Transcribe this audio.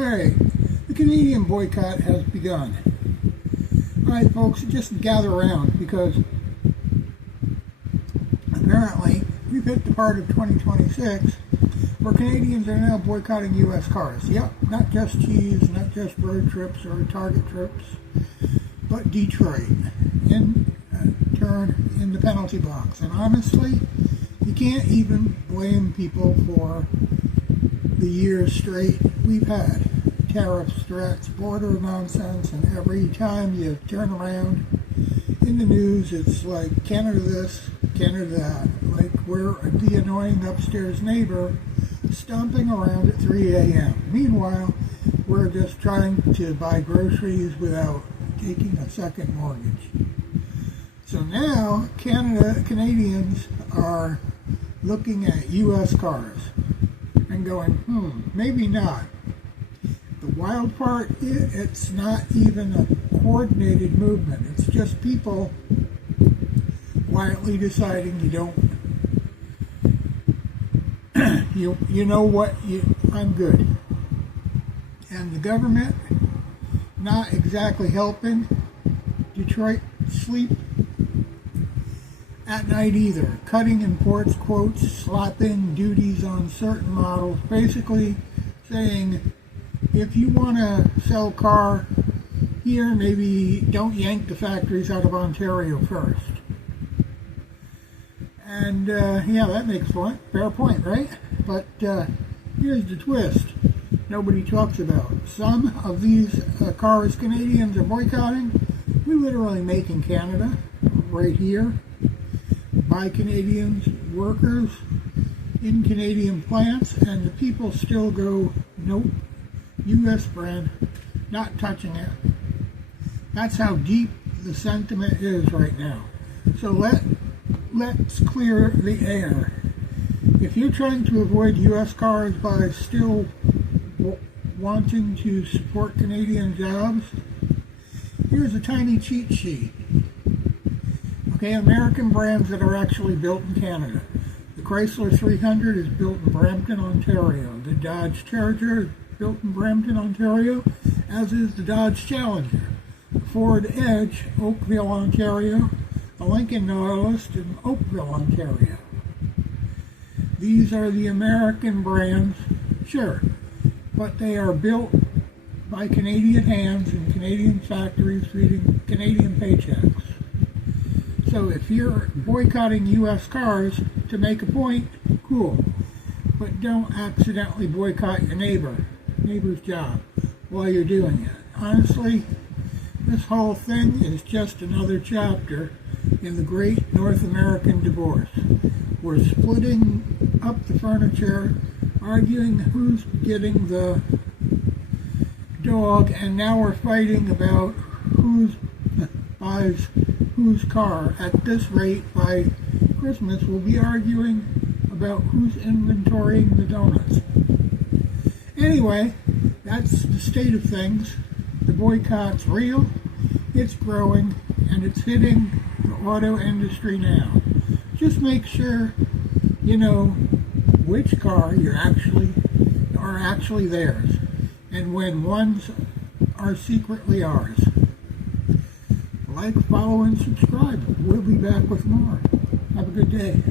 Alright, the Canadian boycott has begun. Alright folks, just gather around because apparently we've hit the part of 2026 where Canadians are now boycotting U.S. cars. Yep, not just cheese, not just road trips or Target trips, but Detroit in turn in the penalty box. And honestly, you can't even blame people for the years straight we've had. Tariffs, threats, border nonsense, and every time you turn around in the news, it's like Canada this, Canada that. Like we're the annoying upstairs neighbor stomping around at 3 a.m. Meanwhile, we're just trying to buy groceries without taking a second mortgage. So now, Canadians are looking at U.S. cars and going, maybe not. The wild part, it's not even a coordinated movement. It's just people quietly deciding you don't, you know what, I'm good. And the government not exactly helping Detroit sleep at night either. Cutting imports quotes, slapping duties on certain models, basically saying, if you want to sell a car here, maybe don't yank the factories out of Ontario first. And yeah, that makes fair point, right? But here's the twist nobody talks about. Some of these cars Canadians are boycotting, we literally make in Canada, right here, by Canadians, workers, in Canadian plants, and the people still go, nope, U.S. brand, not touching it. That's how deep the sentiment is right now. So let's clear the air. If you're trying to avoid U.S. cars by still wanting to support Canadian jobs, here's a tiny cheat sheet. Okay, American brands that are actually built in Canada. The Chrysler 300 is built in Brampton, Ontario. The Dodge Charger is built in Brampton, Ontario, as is the Dodge Challenger. The Ford Edge, Oakville, Ontario. The Lincoln Nautilus in Oakville, Ontario. These are the American brands, sure, but they are built by Canadian hands in Canadian factories feeding Canadian paychecks. So if you're boycotting U.S. cars to make a point, cool. But don't accidentally boycott your neighbor's job while you're doing it. Honestly, this whole thing is just another chapter in the great North American divorce. We're splitting up the furniture, arguing who's getting the dog, and now we're fighting about who buys whose car. At this rate, by Christmas, we'll be arguing about who's inventorying the donuts. Anyway, that's the state of things. The boycott's real, it's growing, and it's hitting the auto industry now. Just make sure you know which car are actually theirs, and when ones are secretly ours. Like, follow, and subscribe. We'll be back with more. Have a good day.